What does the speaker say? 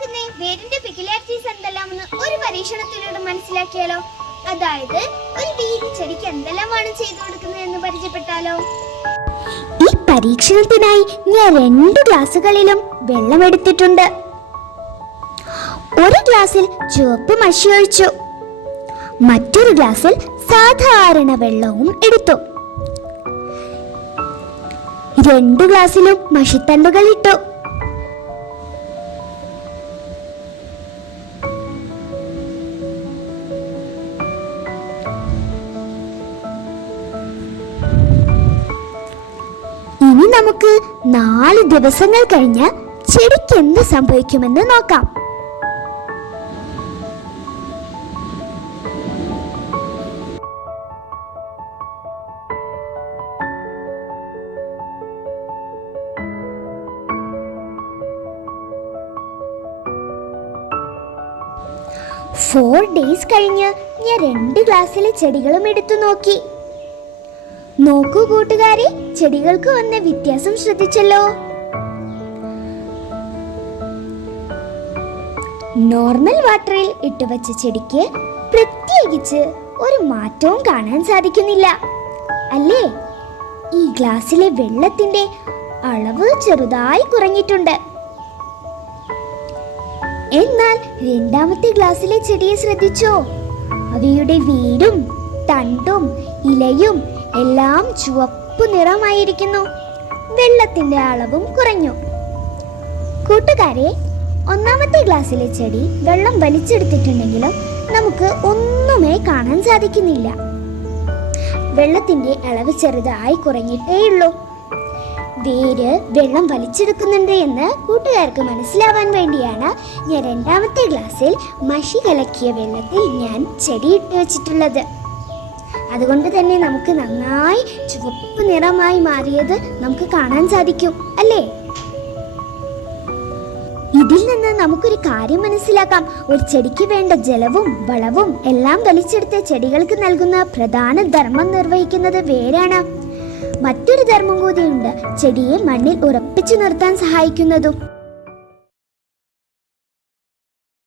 നടക്കുന്ന വേരിന്റെ പെക്യുലാരിറ്റീസ് എന്തെല്ലാമെന്ന് ഒരു പരീക്ഷണത്തിലൂടെ മനസ്സിലാക്കിയാലോ? അതായത് ഒരു വീക്ക് ചെടിക്ക് എന്തെല്ലാമാണ് ചെയ്തു കൊടുക്കുന്നത് എന്ന് പരിചയപ്പെട്ടാലോ? ഈ പരീക്ഷണത്തിനായി ഞാൻ രണ്ട് ഗ്ലാസ്സുകളിലും വെള്ളം എടുത്തിട്ടുണ്ട്. ഒരു ഗ്ലാസ്സിൽ ചുവപ്പ് മഷി ഒഴിച്ചു. മറ്റൊരു ഗ്ലാസ്സിൽ സാധാരണ വെള്ളവും എടുത്തു. രണ്ടു ഗ്ലാസ്സിലും മഷിത്തണ്ടുകൾ ഇട്ടു. നമുക്ക് നാല് ദിവസങ്ങൾ കഴിഞ്ഞ് ചെടിക്ക് എന്ത് സംഭവിക്കുമെന്ന് നോക്കാം. ഫോർ ഡേയ്സ് കഴിഞ്ഞ് ഞാൻ രണ്ട് ഗ്ലാസ്സിലെ ചെടികളും എടുത്തു നോക്കി. നോക്കൂ കൂട്ടുകാരെ ചെടികൾക്ക് വന്ന വ്യത്യാസം ശ്രദ്ധിച്ചല്ലോ. നോർമൽ വാട്ടറിൽ ഇട്ടുവച്ച ചെടിക്ക് പ്രത്യേകിച്ച് ഒരു മാറ്റവും കാണാൻ സാധിക്കുന്നില്ല. അല്ലേ? ഈ ഗ്ലാസ്സിലെ വെള്ളത്തിന്റെ അളവ് ചെറുതായി കുറഞ്ഞിട്ടുണ്ട്. എന്നാൽ രണ്ടാമത്തെ ഗ്ലാസ്സിലെ ചെടിയെ ശ്രദ്ധിച്ചോ? അവയുടെ വേരും തണ്ടും ഇലയും എല്ലാം ചുവപ്പ് നിറമായിരിക്കുന്നു. വെള്ളത്തിന്റെ അളവും കുറഞ്ഞു. കൂട്ടുകാരെ ഒന്നാമത്തെ ഗ്ലാസ്സിലെ ചെടി വെള്ളം വലിച്ചെടുത്തിട്ടുണ്ടെങ്കിലും നമുക്ക് ഒന്നുമേ കാണാൻ സാധിക്കുന്നില്ല. വെള്ളത്തിന്റെ അളവ് ചെറുതായി കുറഞ്ഞിട്ടേയുള്ളൂ വേര് വെള്ളം വലിച്ചെടുക്കുന്നുണ്ട് എന്ന് കൂട്ടുകാർക്ക് മനസ്സിലാവാൻ വേണ്ടിയാണ് ഞാൻ രണ്ടാമത്തെ ഗ്ലാസ്സിൽ മഷി കലക്കിയ വെള്ളത്തിൽ ഞാൻ ചെടി ഇട്ട് വെച്ചിട്ടുള്ളത്. അതുകൊണ്ട് തന്നെ നമുക്ക് നന്നായി ചുവപ്പ് നിറമായി മാറിയത് നമുക്ക് കാണാൻ സാധിക്കും അല്ലേ? ഇതിൽ നിന്ന് നമുക്കൊരു കാര്യം മനസ്സിലാക്കാം. ഒരു ചെടിക്ക് വേണ്ട ജലവും വളവും എല്ലാം വലിച്ചെടുത്ത് ചെടികൾക്ക് നൽകുന്ന പ്രധാന ധർമ്മം നിർവഹിക്കുന്നത് വേരാണ്. മറ്റൊരു ധർമ്മം കൂടിയുണ്ട് ചെടിയെ മണ്ണിൽ ഉറപ്പിച്ചു നിർത്താൻ സഹായിക്കുന്നതും.